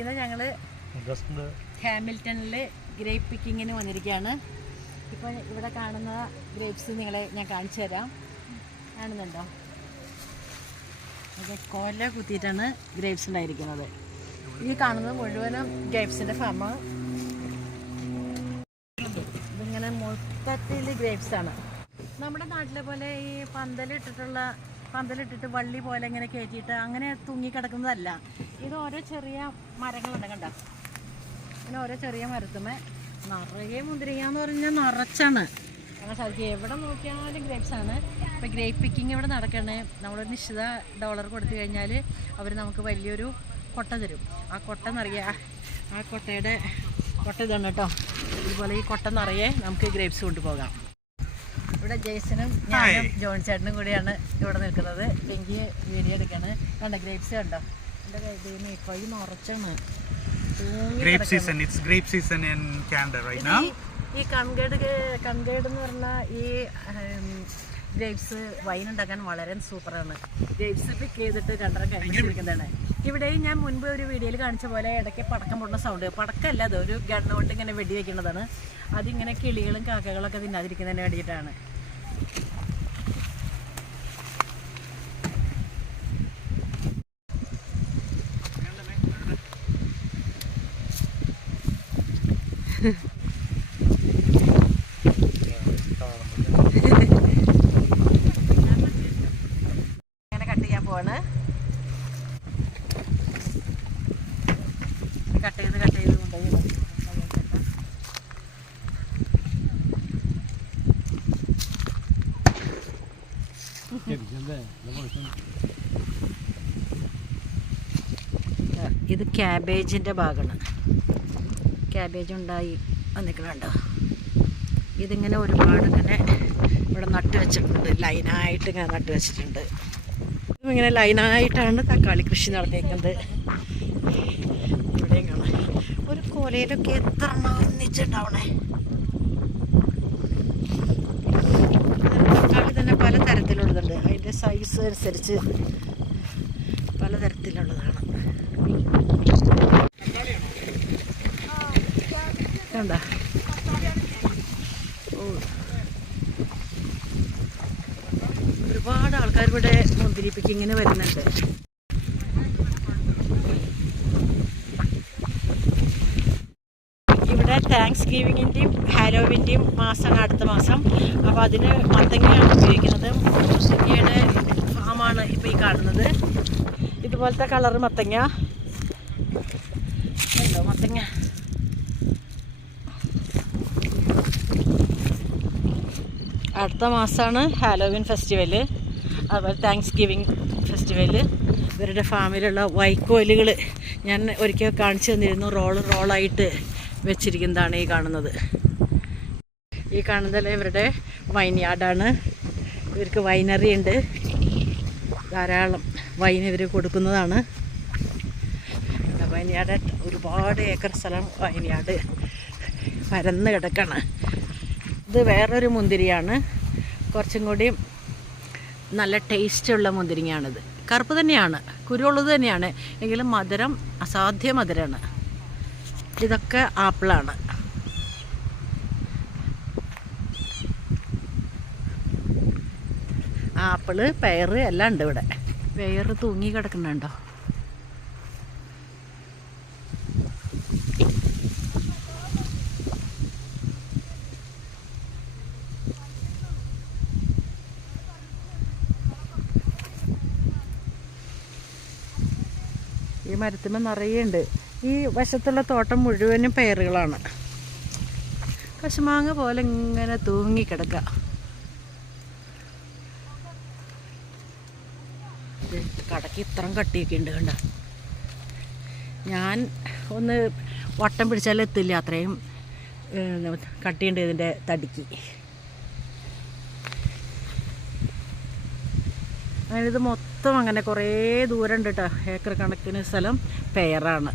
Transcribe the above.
ഇന്ന് ഞങ്ങൾ ഹാമിൽട്ടണിൽ ഗ്രേപ്പ് പിക്കിങ്ങിന് വന്നിരിക്കുകയാണ്. ഇപ്പോൾ ഇവിടെ കാണുന്ന ഗ്രേപ്സ് നിങ്ങളെ ഞാൻ കാണിച്ചു തരാം. കാണുന്നുണ്ടോ? അത് കൊല കുത്തിയിട്ടാണ് ഗ്രേപ്സ് ഉണ്ടായിരിക്കുന്നത്. ഈ കാണുന്നത് മുഴുവനും ഗ്രേപ്സിൻ്റെ ഫാമാണ്. ഇതിങ്ങനെ മൊത്തത്തിൽ ഗ്രേപ്സാണ്. നമ്മുടെ നാട്ടിലെ പോലെ ഈ പന്തലിട്ടിട്ട് വള്ളി പോലെ ഇങ്ങനെ കയറ്റിയിട്ട് അങ്ങനെ തൂങ്ങിക്കിടക്കുന്നതല്ല. ഇത് ഓരോ ചെറിയ മരങ്ങളുണ്ട്, കണ്ട. പിന്നെ ഓരോ ചെറിയ മരത്തുമേ നിറയെ മുന്തിരിങ്ങാന്ന് പറഞ്ഞാൽ നിറച്ചാണ്. അങ്ങനെ സാധിക്കും, എവിടെ നോക്കിയാലും ഗ്രേപ്സാണ്. ഇപ്പോൾ ഗ്രേപ്പ് പിക്കിങ് ഇവിടെ നടക്കണേ. നമ്മളൊരു നിശ്ചിത $1 കൊടുത്തു കഴിഞ്ഞാൽ അവർ നമുക്ക് വലിയൊരു കൊട്ട തരും. ആ കൊട്ട നിറയെ, ആ കൊട്ട ഇതാണ് കേട്ടോ. ഇതുപോലെ ഈ കൊട്ട നിറയെ നമുക്ക് ഗ്രേപ്സ് കൊണ്ടുപോകാം. ഇവിടെ ജെയ്സനും ഞാനും ജോൺ ചേട്ടനും കൂടിയാണ് ഇവിടെ നിൽക്കുന്നത്. എനിക്ക് വീഡിയോ എടുക്കാണ്. കണ്ട ഗ്രേപ്സ് കണ്ടോ? എൻ്റെ കയ്യിൽ ഇപ്പോൾ ഈ നിറച്ചാണ്. ഈ കൺഗേഡ് എന്ന് പറഞ്ഞാൽ ഈ ഗ്രേപ്സ് വൈൻ ഉണ്ടാക്കാൻ വളരെ സൂപ്പറാണ്. ഗ്രേപ്സ് പിക്ക് ചെയ്തിട്ട് 2.5 കഴിഞ്ഞിരിക്കുന്നതാണ്. ഇവിടെയും ഞാൻ മുൻപ് ഒരു വീഡിയോയിൽ കാണിച്ച പോലെ ഇടയ്ക്ക് പടക്കം പൊട്ടുന്ന സൗണ്ട്. പടക്കമല്ല, അത് ഒരു ഗണ്ണ് കൊണ്ട് ഇങ്ങനെ വെടി വയ്ക്കുന്നതാണ്. അതിങ്ങനെ കിളികളും കാക്കകളൊക്കെ തിന്നാതിരിക്കുന്നതിന് വേണ്ടിയിട്ടാണ്. അങ്ങനെ കട്ട് ചെയ്യാൻ പോവാണ്. കട്ട് ചെയ്ത് കൊണ്ടുപോയി ഇത് ക്യാബേജിൻ്റെ ഭാഗമാണ്. ക്യാബേജ് ഉണ്ടായി വന്നിക്കണുണ്ടോ? ഇതിങ്ങനെ ഒരുപാട് ഇങ്ങനെ ഇവിടെ നട്ട് വെച്ചിട്ടുണ്ട്. ലൈനായിട്ട് ഇങ്ങനെ നട്ട് വെച്ചിട്ടുണ്ട്. ഇങ്ങനെ ലൈനായിട്ടാണ് തക്കാളി കൃഷി നടത്തിയിരിക്കുന്നത്. ഇവിടെയും കാണാം. ഒരു കോലയിലൊക്കെ എത്ര ഒന്നിച്ചുണ്ടാവണേ. തക്കാളി തന്നെ പല തരത്തിലുള്ളതുണ്ട്. അതിൻ്റെ സൈസ് അനുസരിച്ച് പലതരത്തിലുള്ളതാണ്. കണ്ട, ഒരുപാട് ആൾക്കാർ ഇവിടെ മുന്തിരി പിക്കിങ്ങിന് വരുന്നുണ്ട്. ഇവിടെ താങ്ക്സ് ഗിവിങ്ങിൻ്റെയും ഹാലോവിൻ്റെയും മാസമാണ് അടുത്ത മാസം. അപ്പോൾ അതിന് മത്തങ്ങയാണ് ഉപയോഗിക്കുന്നത്. മത്തങ്ങയുടെ ഫാമാണ് ഇപ്പോൾ ഈ കാണുന്നത്. ഇതുപോലത്തെ കളറ് മത്തങ്ങ ഉണ്ടോ? മത്തങ്ങ അടുത്ത മാസമാണ് ഹാലോവിൻ ഫെസ്റ്റിവൽ, അതുപോലെ താങ്ക്സ് ഗിവിങ് ഫെസ്റ്റിവൽ. ഇവരുടെ ഫാമിലുള്ള വൈക്കോലുകൾ ഞാൻ ഒരിക്കൽ കാണിച്ചു തന്നിരുന്നു. റോളായിട്ട് വെച്ചിരിക്കുന്നതാണ് ഈ കാണുന്നത്. ഈ കാണുന്നതല്ലേ ഇവരുടെ വൈൻയാർഡാണ്. ഇവർക്ക് വൈനറി ഉണ്ട്. ധാരാളം വൈൻ ഇവർ കൊടുക്കുന്നതാണ്. വൈൻയാർഡ് ഒരുപാട് ഏക്കർ സ്ഥലം വൈൻയാർഡ് പരന്ന് കിടക്കാണ്. ഇത് വേറൊരു മുന്തിരിയാണ്. കുറച്ചും കൂടി നല്ല ടേസ്റ്റുള്ള മുന്തിരിങ്ങയാണിത്. കറുപ്പ് തന്നെയാണ്, കുരുള്ളത് തന്നെയാണ്, എങ്കിലും മധുരം അസാധ്യ മധുരമാണ്. ഇതൊക്കെ ആപ്പിളാണ്. ആപ്പിള്, പയറ് എല്ലാം ഉണ്ട് ഇവിടെ. പയറ് തൂങ്ങി കിടക്കുന്നുണ്ടോ? ഈ മരത്തുമ്മ നിറയുണ്ട്. ഈ വശത്തുള്ള തോട്ടം മുഴുവനും പയറുകളാണ്. കശുമാങ്ങ പോലെ ഇങ്ങനെ തൂങ്ങിക്കിടക്കുക. കടക്ക് ഇത്രയും കട്ടിയൊക്കെ ഉണ്ട്, കണ്ട. ഞാൻ ഒന്ന് വട്ടം പിടിച്ചാൽ എത്തില്ല, അത്രയും കട്ടിയുണ്ട് ഇതിൻ്റെ തടിക്ക്. അങ്ങനെ ഇത് മൊത്തം അങ്ങനെ കുറേ ദൂരം ഉണ്ട് കേട്ടോ. ഏക്കർ കണക്കിന് സ്ഥലം പെയറാണ്.